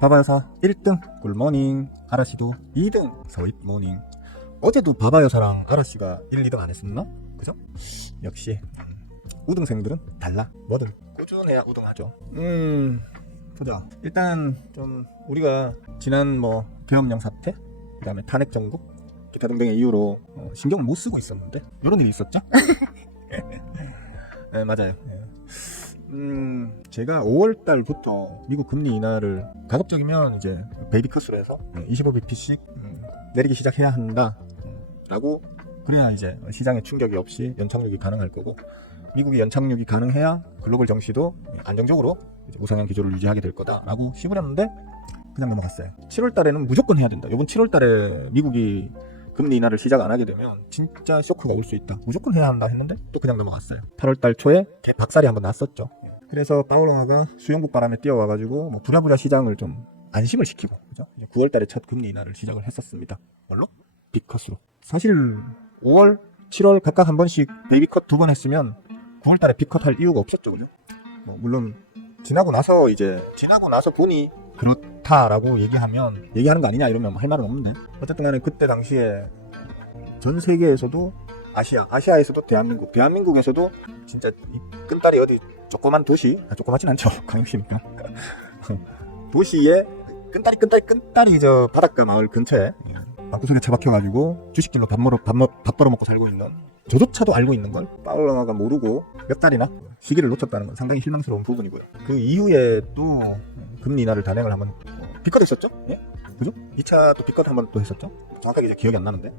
바바여사 1등 굿모닝, 아라씨도 2등 서윗모닝. 어제도 바바여사랑 아라씨가 1, 2등 안 했었나? 그죠? 역시 우등생들은 달라. 뭐든 꾸준해야 우등하죠. 보자. 일단 좀 우리가 지난 뭐 계엄령 사태, 그 다음에 탄핵 정국, 기타 등등의 이유로 신경을 못 쓰고 있었는데 이런 일이 있었죠? 네, 맞아요. 제가 5월달부터 미국 금리 인하를 가급적이면 이제 베이비컷으로 해서 25bp씩 내리기 시작해야 한다 라고, 그래야 이제 시장에 충격이 없이 연착륙이 가능할 거고, 미국이 연착륙이 가능해야 글로벌 정시도 안정적으로 이제 우상향 기조를 유지하게 될 거다라고 씹으렸는데 그냥 넘어갔어요. 7월달에는 무조건 해야 된다. 이번 7월달에 미국이 금리 인하를 시작 안 하게 되면 진짜 쇼크가 올 수 있다. 무조건 해야 한다 했는데 또 그냥 넘어갔어요. 8월달 초에 박살이 한번 났었죠. 그래서 파울러가 수영복 바람에 뛰어와가지고 뭐 부랴부랴 시장을 좀 안심을 시키고, 그죠? 9월달에 첫 금리 인하를 시작을 했었습니다. 뭘로? 빅컷으로. 사실 5월, 7월 각각 한 번씩 베이비컷 2번 했으면 9월달에 빅컷 할 이유가 없었죠, 그죠? 뭐 물론 지나고 나서 보니 그렇다라고 얘기하는 거 아니냐 이러면 할 말은 없는데, 어쨌든 간에 그때 당시에 전 세계에서도 아시아에서도 대한민국에서도 진짜 이 끈다리 어디 조그만 도시, 조그맣진 않죠, 광역시니까 도시에 끈다리 저 바닷가 마을 근처에 방구석에 처박혀가지고 주식질로 밥 벌어먹고 살고 있는, 저조차도 알고 있는 걸 파울러가 모르고 몇 달이나 시기를 놓쳤다는 건 상당히 실망스러운 부분이고요. 그 이후에 또 금리 인하를 단행을 한번 빅컷 있었죠? 예? 그죠? 2차 또 빅컷 한번 또 했었죠? 정확하게 이제 기억이 안 나는데.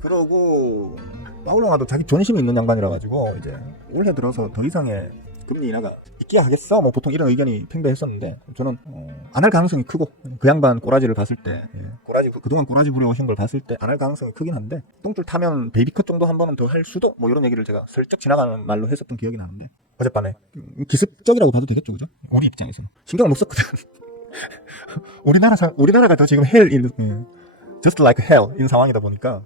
그러고 파울러가 자기 존심이 있는 양반이라 가지고 이제 올해 들어서 더 이상의 금리 인하가 있기야 하겠어? 뭐 보통 이런 의견이 팽배했었는데, 저는 안 할 가능성이 크고, 그 양반 꼬라지를 봤을 때, 그동안 꼬라지 부려오신 걸 봤을 때 안 할 가능성이 크긴 한데, 똥줄 타면 베이비컷 정도 한 번은 더 할 수도, 뭐 이런 얘기를 제가 슬쩍 지나가는 말로 했었던 기억이 나는데, 어젯밤에 기습적이라고 봐도 되겠죠, 그죠? 우리 입장에서는 신경을 못 썼거든. 우리나라가 더 지금 just like hell인 상황이다 보니까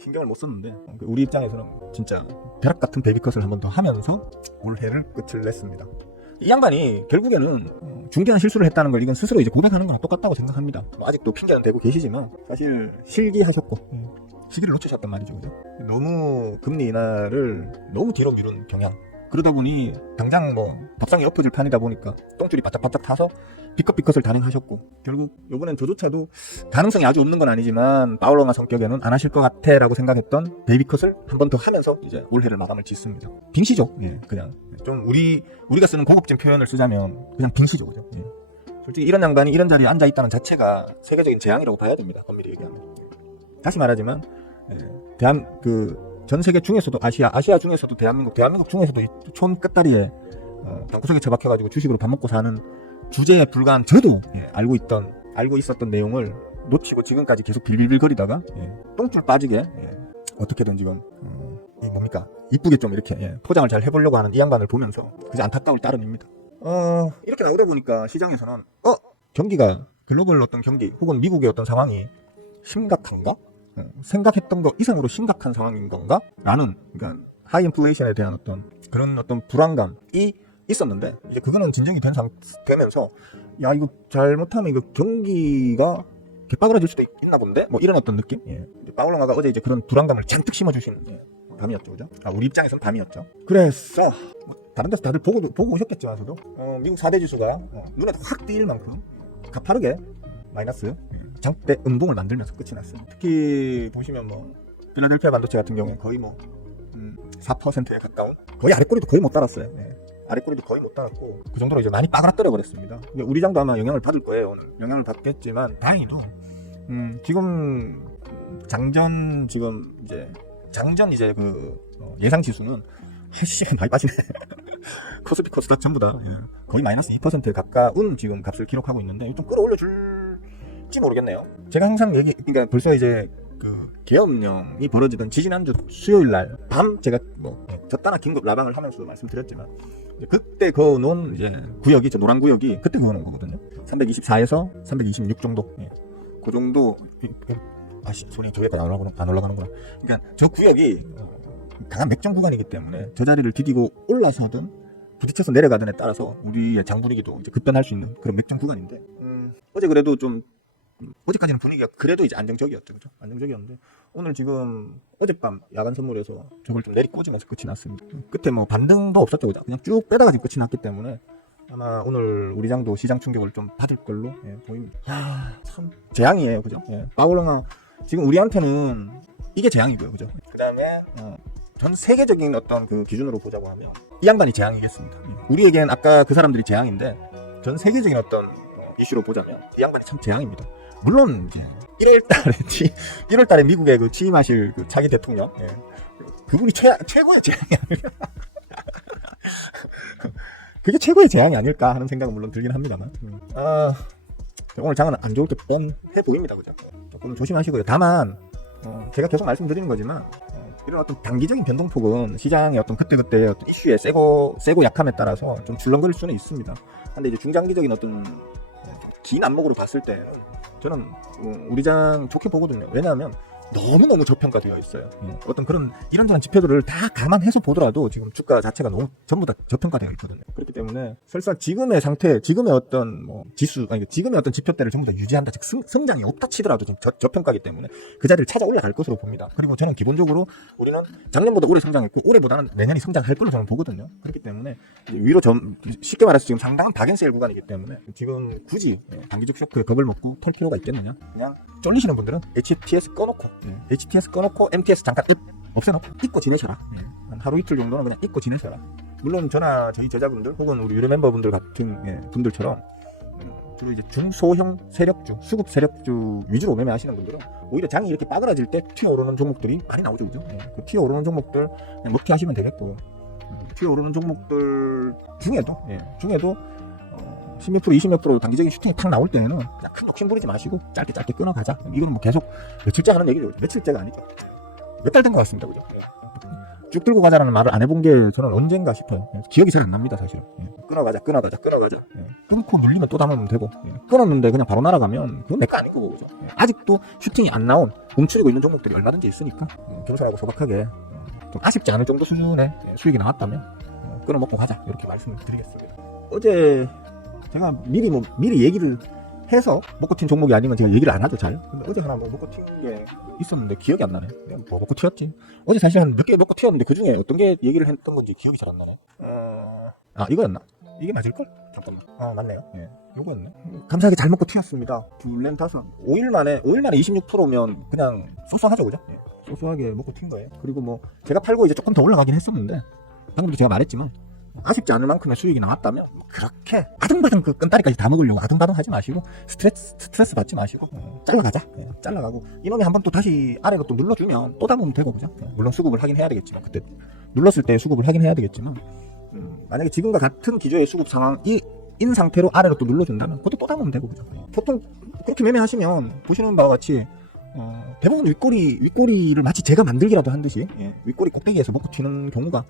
신경을 못 썼는데, 우리 입장에서는 진짜 벼락 같은 베이비컷을 한 번 더 하면서 올해를 끝을 냈습니다. 이 양반이 결국에는 중대한 실수를 했다는 걸 이건 스스로 이제 고백하는 거랑 똑같다고 생각합니다. 뭐 아직도 핑계는 대고 계시지만 사실 실기하셨고 시기를 놓치셨단 말이죠, 그죠? 너무 금리 인하를 너무 뒤로 미룬 경향. 그러다 보니 당장 뭐 밥상이 엎어질 판이다 보니까 똥줄이 바짝바짝 타서 빅컷을 단행하셨고, 결국 요번엔 저조차도 가능성이 아주 없는 건 아니지만 파울러가 성격에는 안 하실 것 같아 라고 생각했던 베이비컷을 한 번 더 하면서 이제 올해를 마감을 짓습니다. 빙시죠. 예, 그냥 좀 우리가 쓰는 고급진 표현을 쓰자면 그냥 빙시죠, 그죠? 예. 솔직히 이런 양반이 이런 자리에 앉아 있다는 자체가 세계적인 재앙이라고 봐야 됩니다, 엄밀히 얘기하면. 다시 말하지만 전 세계 중에서도 아시아 중에서도 대한민국 중에서도 촌 끝다리에 방구석에 처박혀가지고 주식으로 밥 먹고 사는 주제에 불과한 저도 알고 있었던 내용을 놓치고 지금까지 계속 빌빌거리다가 똥줄 빠지게 어떻게든 지금 뭡니까 이쁘게 좀 이렇게 포장을 잘 해보려고 하는 이 양반을 보면서 그저 안타까울 따름입니다. 이렇게 나오다 보니까 시장에서는 경기가 글로벌 어떤 경기 혹은 미국의 어떤 상황이 심각한가? 생각했던 것 이상으로 심각한 상황인 건가? 라는, 그러니까 하이 인플레이션에 대한 그런 불안감이 있었는데, 이제 그거는 진정이 되면서 야, 이거 잘못하면 이거 경기가 개빠그라질 수도 있나 본데? 뭐 이런 어떤 느낌? 파울러가 어제 이제 그런 불안감을 잔뜩 심어주신 밤이었죠, 그죠? 우리 입장에서는 밤이었죠. 그래서 다른 데서 다들 보고 오셨겠지만서도 미국 4대 지수가 눈에 확 띄일 만큼 가파르게 마이너스 장대 음봉을 만들면서 끝이 났어요. 특히 보시면 뭐 필라델피아 반도체 같은 경우에 거의 뭐 4%에 가까운, 거의 아랫꼬리도 거의 못 달았어요. 아랫꼬리도 거의 못 달았고 그 정도로 이제 많이 빠그라뜨려 버렸습니다. 우리 장도 아마 영향을 받을 거예요. 오늘 영향을 받겠지만 다행히도 지금 장전 그 예상 지수는 많이 빠지네. 코스피 코스닥 전부 다 거의 마이너스 2%에 가까운 지금 값을 기록하고 있는데, 좀 끌어올려 줄지 모르겠네요. 제가 항상 그러니까 벌써 이제 그 계엄령이 벌어지던 지지난주 수요일 날 밤 제가 뭐 졌다나 긴급 라방을 하면서 말씀드렸지만, 그때 그어놓은 이제 구역이, 저 노란 구역이 그때 그어놓은 거거든요. 324에서 326 정도. 그 정도. 손이 저기까지 안 올라가는구나. 그러니까 저 구역이 강한 맥점 구간이기 때문에 저 자리를 디디고 올라서든 부딪혀서 내려가든에 따라서 우리의 장 분위기도 이제 급변할 수 있는 그런 맥점 구간인데, 어제 그래도 좀 어제까지는 분위기가 그래도 이제 안정적이었죠. 그죠? 안정적이었는데 오늘 지금 어젯밤 야간 선물에서 저걸 좀 내리꽂으면서 끝이 났습니다. 끝에 뭐 반등도 없었죠. 그죠? 그냥 쭉 빼다가 지금 끝이 났기 때문에 아마 오늘 우리 장도 시장 충격을 좀 받을 걸로 보입니다. 야, 참 재앙이에요. 그죠? 빠울렁아 지금 우리한테는 이게 재앙이고요. 그죠? 그 다음에 전 세계적인 어떤 그 기준으로 보자고 하면 이 양반이 재앙이겠습니다. 우리에겐 아까 그 사람들이 재앙인데 전 세계적인 어떤 이슈로 보자면 이 양반이 참 재앙입니다. 물론 이제 1월 달에 미국에 그 취임하실 그 차기 대통령 그분이 최고의 재앙이 아닐까. 그게 최고의 재앙이 아닐까 하는 생각은 물론 들긴 합니다만 오늘 장은 안 좋을 게 뻔해 보입니다. 그죠? 조금 조심하시고요. 다만 제가 계속 말씀드리는 거지만 이런 어떤 단기적인 변동폭은 시장의 어떤 그때그때의 어떤 이슈의 세고 약함에 따라서 좀 줄렁거릴 수는 있습니다. 근데 이제 중장기적인 어떤 긴 안목으로 봤을 때 저는 우리 장 좋게 보거든요. 왜냐하면 너무너무 저평가되어 있어요. 어떤 그런 이런저런 지표들을 다 감안해서 보더라도 지금 주가 자체가 너무 전부 다 저평가되어 있거든요. 그렇기 때문에 설사 지금의 상태, 지금의 어떤 지수, 아니 지금의 어떤 지표대를 전부 다 유지한다, 즉 성장이 없다 치더라도 지금 저평가기 때문에 그 자리를 찾아 올라갈 것으로 봅니다. 그리고 저는 기본적으로 우리는 작년보다 올해 성장했고 올해보다는 내년이 성장할 걸로 저는 보거든요. 그렇기 때문에 위로 쉽게 말해서 지금 상당한 박앤세일 구간이기 때문에 지금 굳이 단기적 쇼크에 겁을 먹고 털 필요가 있겠느냐? 그냥 쫄리시는 분들은 HTS 꺼놓고 MTS 잠깐 없애놓고 잊고 지내셔라. 한 하루 이틀 정도는 그냥 잊고 지내셔라. 물론 저나 저희 제자분들 혹은 우리 유료 멤버분들 같은 분들처럼 주로 이제 중소형 세력주, 수급 세력주 위주로 매매하시는 분들은 오히려 장이 이렇게 빠그라질 때 튀어오르는 종목들이 많이 나오죠. 그죠? 그 튀어오르는 종목들 그냥 먹튀하시면 되겠고 튀어오르는 종목들 중에도 16% 20% 단기적인 슈팅이 탁 나올 때는 그냥 큰 욕심 부리지 마시고 짧게 끊어가자. 이건 뭐 계속 며칠째 하는 얘기죠. 며칠째가 아니죠. 몇 달 된 것 같습니다. 그죠? 쭉 들고 가자라는 말을 안 해본 게 저는 언젠가 싶어요. 기억이 잘 안 납니다. 사실은. 끊어가자. 끊고 눌리면 또 담으면 되고 끊었는데 그냥 바로 날아가면 그건 내 거 아닌 거고. 그죠? 아직도 슈팅이 안 나온 움츠리고 있는 종목들이 얼마든지 있으니까 겸손하고 소박하게 좀 아쉽지 않을 정도 수준의 수익이 나왔다면 끊어먹고 가자. 이렇게 말씀을 드리겠습니다. 어제 제가 미리 얘기를 해서 먹고 튄 종목이 아니면 제가 얘기를 안 하죠, 잘. 근데 어제 하나 먹고 튄 게 있었는데 기억이 안 나네. 뭐 먹고 튀었지? 어제 사실 한 몇 개 먹고 튀었는데 그 중에 어떤 게 얘기를 했던 건지 기억이 잘 안 나네. 이거였나? 이게 맞을걸? 잠깐만. 맞네요. 요거였네. 감사하게 잘 먹고 튀었습니다. 둘렌 다섯. 5일 만에 26%면 그냥 쏘쏘하죠, 그죠? 쏘쏘하게 먹고 튄 거예요. 그리고 뭐 제가 팔고 이제 조금 더 올라가긴 했었는데 방금도 제가 말했지만 아쉽지 않을 만큼의 수익이 나왔다면 그렇게 아등바등 그 끈다리까지 다 먹으려고 아등바등 하지 마시고 스트레스 받지 마시고 잘라가자. 잘라가고 이놈이 한번 또 다시 아래로 또 눌러주면 또 담으면 되고 그죠? 물론 수급을 하긴 해야 되겠지만 그때 눌렀을 때 수급을 하긴 해야 되겠지만 만약에 지금과 같은 기조의 수급 상황이 인 상태로 아래로 또 눌러준다면 그것도 또 담으면 되고 그죠? 보통 그렇게 매매하시면 보시는 바와 같이 대부분 윗꼬리를 마치 제가 만들기라도 한 듯이 윗꼬리 꼭대기에서 먹고 튀는 경우가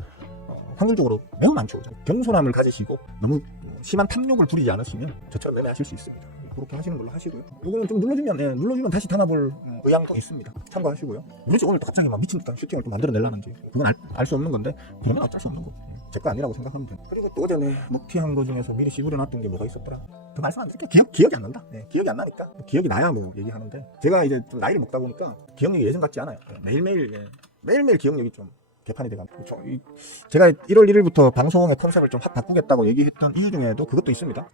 확률적으로 매우 많죠. 겸손함을 가지시고 너무 심한 탐욕을 부리지 않으시면 저처럼 매매하실 수 있습니다. 그렇게 하시는 걸로 하시고요. 이거는 좀 눌러주면 다시 담아볼 의향도 있습니다. 참고하시고요. 물론 오늘 갑자기 막 미친 듯한 슈팅을 또 만들어내려는지 그건 알 수 없는 건데 그러면 어쩔 수 없는 거. 제 거 아니라고 생각하면 돼요. 그리고 또 어제 먹튀한 거 중에서 미리 씨부려놨던 게 뭐가 있었더라. 더 말씀 안 드릴게요. 기억이 안 난다. 기억이 안 나니까 기억이 나야 뭐 얘기하는데 제가 이제 좀 나이를 먹다 보니까 기억력이 예전 같지 않아요. 매일매일 기억력이 좀 개판이 돼가지고 제가 1월 1일부터 방송의 컨셉을 좀 확 바꾸겠다고 얘기했던 이유 중에도 그것도 있습니다.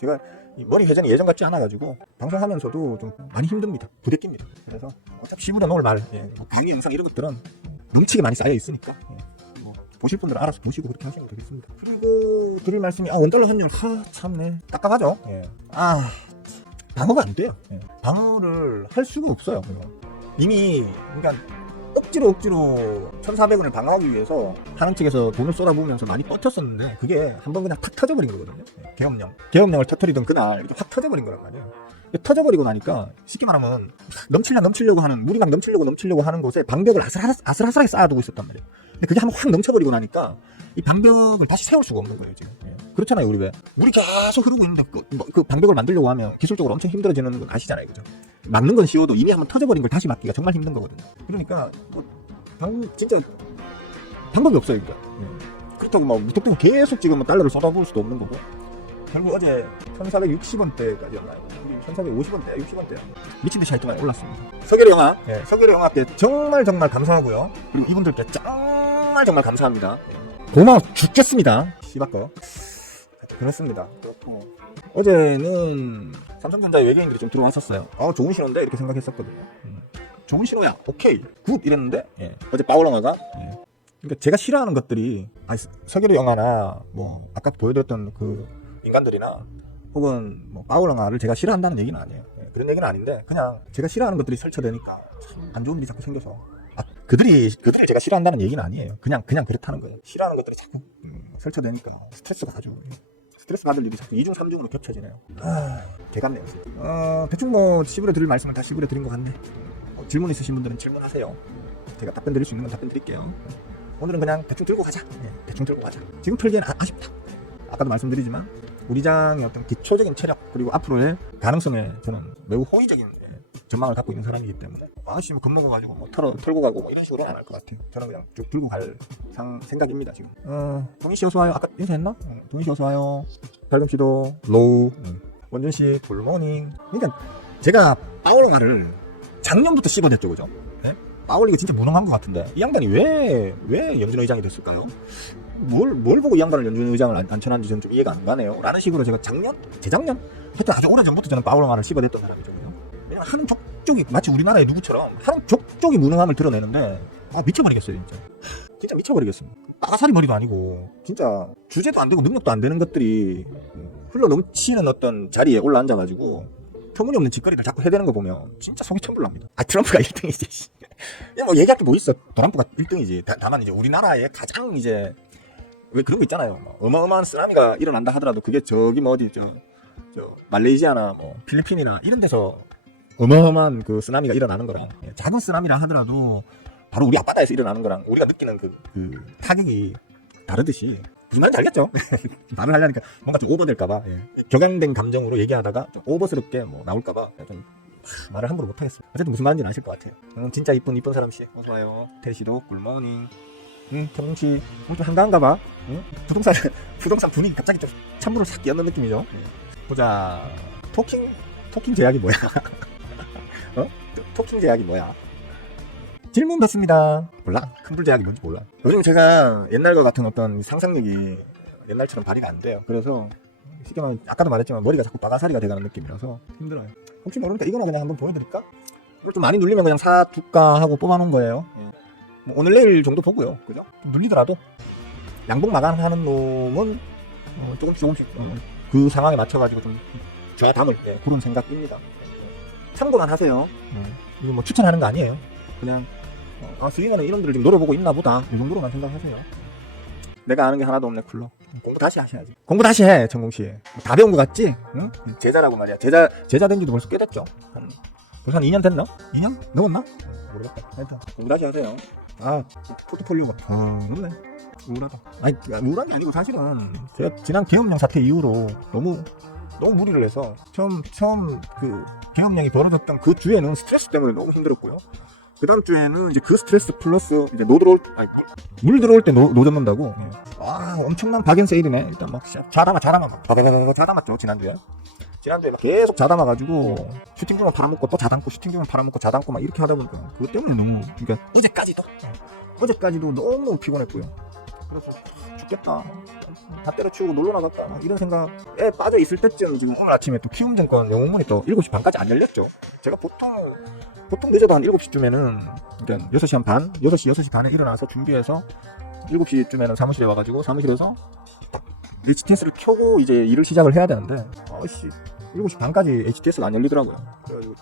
제가 머리 회전이 예전 같지 않아가지고 방송하면서도 좀 많이 힘듭니다. 부대낍니다. 그래서 어차피 시부려 놓을 말, 강의 영상 이런 것들은 넘치게 많이 쌓여 있으니까 뭐 보실 분들은 알아서 보시고 그렇게 하시면 되겠습니다. 그리고 드릴 말씀이 원달러 환율 참네 깝깝하죠. 방어가 안 돼요. 방어를 할 수가 없어요. 이미 그러니까 억지로 1,400원을 방어하기 위해서 하는 측에서 돈을 쏟아부으면서 많이 버텼었는데 그게 한번 그냥 탁 터져버린 거거든요. 계엄령을 터뜨리던 그날 이렇게 확 터져버린 거란 말이에요. 터져버리고 나니까 쉽게 말하면 넘치려고 하는 물이 막 넘치려고 하는 곳에 방벽을 아슬아슬하게 쌓아두고 있었단 말이에요. 근데 그게 한번 확 넘쳐버리고 나니까 이 방벽을 다시 세울 수가 없는 거예요 지금. 그렇잖아요. 우리 왜 물이 계속 흐르고 있는데 그 방벽을 만들려고 하면 기술적으로 엄청 힘들어지는 건 아시잖아요, 그죠? 막는 건 쉬워도 이미 한번 터져버린 걸 다시 막기가 정말 힘든 거거든요. 그러니까 진짜 방법이 없어요, 그러니까. 그렇다고 막 무턱대고 계속 지금 달러를 쏟아부을 수도 없는 거고. 결국 어제 1460원대까지였나요? 1450원대, 60원대 미친듯이 하여튼간 올랐습니다. 서계로 영화, 서계로 영화께 정말 감사하고요. 그리고 이분들께 정말 감사합니다. 고마워 죽겠습니다. 씨발거. 그렇습니다. 그렇고 어제는 삼성전자의 외계인들이 좀 들어왔었어요. 좋은 신호인데 이렇게 생각했었거든요. 좋은 신호야, 오케이, 굿 이랬는데 어제 파워영화가 그러니까 제가 싫어하는 것들이 서계로 영화나 뭐 아까 보여드렸던 그 인간들이나 혹은 뭐 파워영화를 제가 싫어한다는 얘기는 아니에요. 그런 얘기는 아닌데 그냥 제가 싫어하는 것들이 설쳐되니까 참 안 좋은 일이 자꾸 생겨서 그들을 제가 싫어한다는 얘기는 아니에요. 그냥 그렇다는 거예요. 싫어하는 것들이 자꾸 설쳐되니까 스트레스가 아주 스트레스 받을 일이 자꾸 2중 3중으로 겹쳐지네요. 개같네요. 대충 뭐 시부려 드릴 말씀을 다 시부려 드린 것 같네. 질문 있으신 분들은 질문하세요. 제가 답변 드릴 수 있는 건 답변 드릴게요. 오늘은 그냥 대충 들고 가자. 대충 들고 가자. 지금 털기엔 아쉽다. 아까도 말씀드리지만 우리 장의 어떤 기초적인 체력 그리고 앞으로의 가능성에 저는 매우 호의적인 전망을 갖고 있는 사람이기 때문에 아저씨 뭐 겁먹어가지고 뭐 털고 가고 뭐 이런 식으로는 안 할 것 같아요. 저는 그냥 쭉 들고 갈 생각입니다 지금. 동희씨 어서와요. 아까 인사했나? 동희씨 어서와요. 달금씨도 로우, 원준씨 굿모닝. 그러니까 제가 파워영화를 작년부터 씹어냈죠, 그죠? 네? 파워리가 진짜 무능한 것 같은데 이 양반이 왜 연준 의장이 됐을까요? 뭘 보고 이 양반을 연준 의장을 안쳐놨는지 저는 좀 이해가 안 가네요. 라는 식으로 제가 재작년 하여튼 아주 오래전부터 저는 파워영화를 씹어냈던 사람이죠. 왜냐면 하는 족족이 마치 우리나라의 누구처럼 하는 족족이 무능함을 드러내는데 미쳐버리겠어요. 진짜 미쳐버리겠습니다. 빠가사리 머리도 아니고 진짜 주제도 안 되고 능력도 안 되는 것들이 흘러 넘치는 어떤 자리에 올라앉아가지고 터무니없는 짓거리를 자꾸 해대는 거 보면 진짜 속이 천불납니다. 트럼프가 1등이지. 뭐 얘기할 게 뭐 있어. 트럼프가 1등이지. 다만 이제 우리나라의 가장 이제 왜 그런 거 있잖아요. 어마어마한 쓰나미가 일어난다 하더라도 그게 저기 뭐 어디 저 말레이시아나 뭐 필리핀이나 이런 데서 어마어마한 그 쓰나미가 일어나는 거랑 작은 쓰나미라 하더라도 바로 우리 앞바다에서 일어나는 거랑 우리가 느끼는 그 타격이 다르듯이 무슨 말인지 알겠죠? 말을 하려니까 뭔가 좀 오버될까봐 격양된 감정으로 얘기하다가 좀 오버스럽게 뭐 나올까봐 좀 말을 함부로 못하겠어요. 어쨌든 무슨 말인지는 아실 것 같아요. 진짜 이쁜 사람씨 어서와요. 테리씨도 굿모닝. 경웅씨 오늘 좀 한가한가봐. 부동산 분위기 갑자기 좀 찬물을 싹 끼얹는 느낌이죠. 보자. 토킹 제약이 뭐야? 토킹 제약이 뭐야? 질문 받습니다. 몰라. 큰불 제약이 뭔지 몰라. 요즘 제가 옛날과 같은 어떤 상상력이 옛날처럼 발휘가 안 돼요. 그래서 쉽게 말하면 아까도 말했지만 머리가 자꾸 빠가사리가 돼가는 느낌이라서 힘들어요. 혹시 모르니까 이거나 그냥 한번 보여드릴까? 이걸 좀 많이 눌리면 그냥 사둘까 하고 뽑아놓은 거예요. 뭐 오늘 내일 정도 보고요. 그죠? 눌리더라도 양복 마감하는 놈은 조금씩 그 상황에 맞춰가지고 좀 저담을 그런 생각입니다. 참고만 하세요. 이거 뭐 추천하는 거 아니에요. 그냥 스윙하는 이놈들을 지금 노려보고 있나 보다 이 정도로만 생각하세요. 내가 아는 게 하나도 없네. 쿨러 공부 다시 하셔야지. 공부 다시 해. 정공씨 다 배운 거 같지? 응? 제자라고 말이야. 제자 된 지도 벌써 꽤 됐죠. 벌써 한 2년 됐나? 2년? 넘었나? 모르겠다. 하여튼 공부 다시 하세요. 포트폴리오가 없네. 우울하다. 아니 우울한 게 아니고 사실은 제가 지난 계엄령 사태 이후로 너무 무리를 해서 처음 그 계엄령이 벌어졌던 그 주에는 스트레스 때문에 너무 힘들었고요. 그 다음 주에는 이제 그 스트레스 플러스 이제 물 들어올 때 노 잡는다고. 엄청난 박연 세일이네. 일단 막 자담아 막 자담았죠. 지난주에 막 계속 자담아가지고 슈팅주만 팔아먹고 또 자담고 슈팅주만 팔아먹고 자담고 막 이렇게 하다 보니까 그것 때문에 너무 그러니까 어제까지도 너무 피곤했고요. 그래서 죽겠다. 다 때려치우고 놀러 나갈까 이런 생각에 빠져 있을 때쯤 지금 오늘 아침에 또 키움증권 영웅문이 또 7시 반까지 안 열렸죠. 제가 보통 늦어도 한 7시쯤에는 그러니까 6시 한 반, 6시 반에 일어나서 준비해서 7시쯤에는 사무실에 와가지고 사무실에서 딱 HTS를 켜고 이제 일을 시작을 해야 되는데 7시 반까지 HTS가 안 열리더라고요. 그래가지고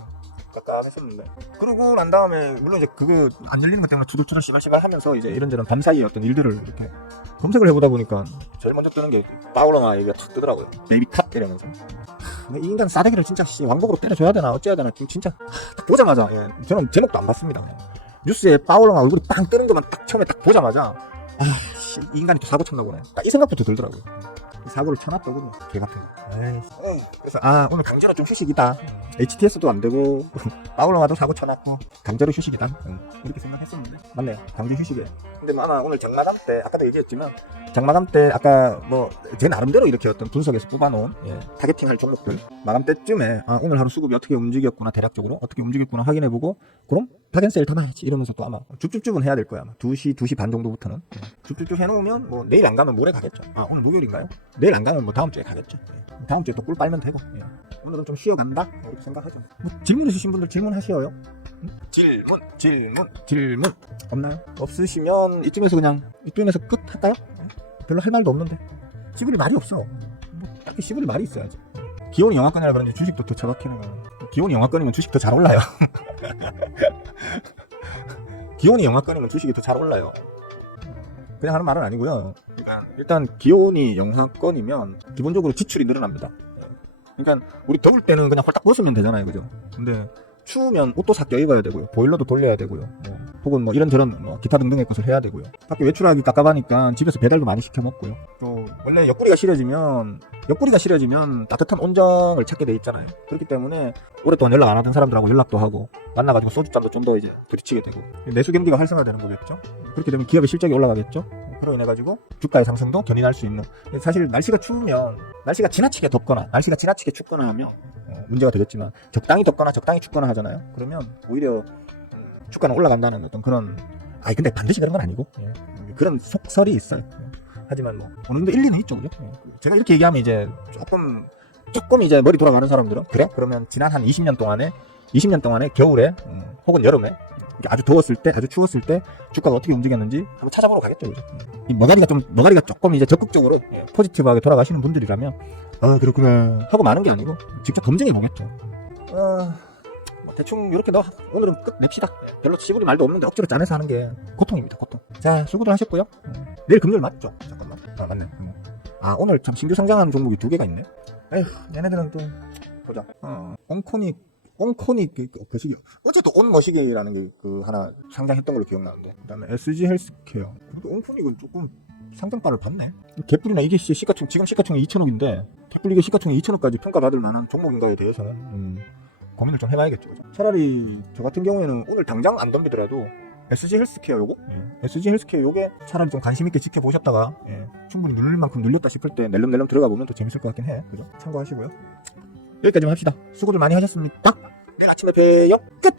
깝깝했었는데 그러고 난 다음에 물론 이제 그거 안 열리는 것 때문에 두들두들 시발시발 하면서 이제 이런저런 밤사이에 어떤 일들을 이렇게 검색을 해보다 보니까 제일 먼저 뜨는 게 파워영화 얘기가 탁 뜨더라고요. 베이비 탑 이러면서 이 인간 싸대기를 진짜 왕복으로 때려줘야 되나 어째야 되나 진짜 딱 보자마자 저는 제목도 안 봤습니다. 뉴스에 파워영화 얼굴이 빵 뜨는 것만 딱 처음에 딱 보자마자 이 인간이 또 사고 쳤나 보네. 딱 이 생각부터 들더라고요. 사고를 쳐놨더군요. 개같은. 그래서 오늘 강제로 좀 휴식이다. HTS도 안 되고 파워영화도 사고 쳐놨고 강제로 휴식이다. 이렇게 생각했었는데 맞네요. 강제 휴식이에요. 근데 근데 뭐 아마 오늘 정마감 때 아까도 얘기했지만 정마감 때 아까 뭐 제 나름대로 이렇게 어떤 분석에서 뽑아놓은 타겟팅할 종목들 마감 때쯤에 오늘 하루 수급이 어떻게 움직였구나 대략적으로 어떻게 움직였구나 확인해보고 그럼 파견세일 담아야지 이러면서 또 아마 줍줍줍은 해야 될 거야 아마 2시 반 정도부터는 줍줍줍 해놓으면 뭐 내일 안 가면 모레 가겠죠. 오늘 목요일인가요? 내일 안 가면 뭐 다음 주에 가겠죠. 다음 주에 또 꿀 빨면 되고 오늘은 좀 쉬어간다 이렇게 생각하죠. 뭐 질문 있으신 분들 질문하시어요. 질문 없나요? 없으시면 이쯤에서 끝 할까요? 별로 할 말도 없는데 시부리 말이 없어. 뭐 딱히 시부리 말이 있어야지. 기온이 영하권이라 그런지 주식도 더 처박히는 거야. 기온이 영하권이면 주식 더 잘 올라요. 기온이 영하권이면 주식이 더 잘 올라요. 그냥 하는 말은 아니고요. 그러니까 일단 기온이 영하권이면 기본적으로 지출이 늘어납니다. 그러니까 우리 더울 때는 그냥 홀딱 벗으면 되잖아요, 그죠? 근데 추우면 옷도 싹 껴입어야 되고요. 보일러도 돌려야 되고요. 혹은 뭐 이런저런 기타 등등의 것을 해야 되고요. 밖에 외출하기 깝깝하니까 집에서 배달도 많이 시켜 먹고요. 또 원래 옆구리가 시려지면 따뜻한 온정을 찾게 돼 있잖아요. 그렇기 때문에 오랫동안 연락 안 하던 사람들하고 연락도 하고 만나가지고 소주잔도 좀 더 이제 부딪히게 되고 내수 경기가 활성화되는 거겠죠. 그렇게 되면 기업의 실적이 올라가겠죠. 그로 인해 가지고 주가의 상승도 견인할 수 있는. 사실 날씨가 추우면 날씨가 지나치게 덥거나 날씨가 지나치게 춥거나 하면 문제가 되겠지만 적당히 덥거나 적당히 춥거나 하잖아요. 그러면 오히려 주가는 올라간다는 어떤 그런 근데 반드시 그런 건 아니고 그런 속설이 있어요. 하지만 뭐 어느 정도 일리는 있죠, 그죠? 제가 이렇게 얘기하면 이제 조금 이제 머리 돌아가는 사람들은 그래? 그러면 지난 한 20년 동안에 겨울에 혹은 여름에 아주 더웠을 때, 아주 추웠을 때 주가가 어떻게 움직였는지 한번 찾아보러 가겠죠, 그죠? 이 머가리가 조금 이제 적극적으로 포지티브하게 돌아가시는 분들이라면 그렇구나 하고 마는 게 아니고 직접 검증해 보겠죠. 뭐 대충 이렇게 오늘은 끝 냅시다. 별로 시부리 말도 없는데 억지로 짜내서 하는 게 고통입니다, 고통. 자, 수고들 하셨고요. 내일 금요일 맞죠? 잠깐만. 맞네. 오늘 참 신규 상장하는 종목이 2개가 있네. 에휴, 얘네들은 또 보자. 온코닉 그 시기 어쨌든 온머시기라는 게 그 하나 상장했던 걸로 기억나는데 그다음에 SG 헬스케어. 온코닉은 조금 상장가를 받네. 개뿔이나 이게 시가총 지금 시가총이 2천억인데 개뿔 이게 시가총이 2천억까지 평가받을 만한 종목인가에 대해서는 고민을 좀 해봐야겠죠. 차라리 저 같은 경우에는 오늘 당장 안 덤비더라도 SG 헬스케어 SG 헬스케어 요게 차라리 좀 관심 있게 지켜보셨다가 충분히 눌릴 만큼 눌렸다 싶을 때 낼름낼름 들어가 보면 더 재밌을 것 같긴 해. 그죠? 참고하시고요. 여기까지만 합시다. 수고들 많이 하셨습니다. 내일 아침에 봬요. 끝!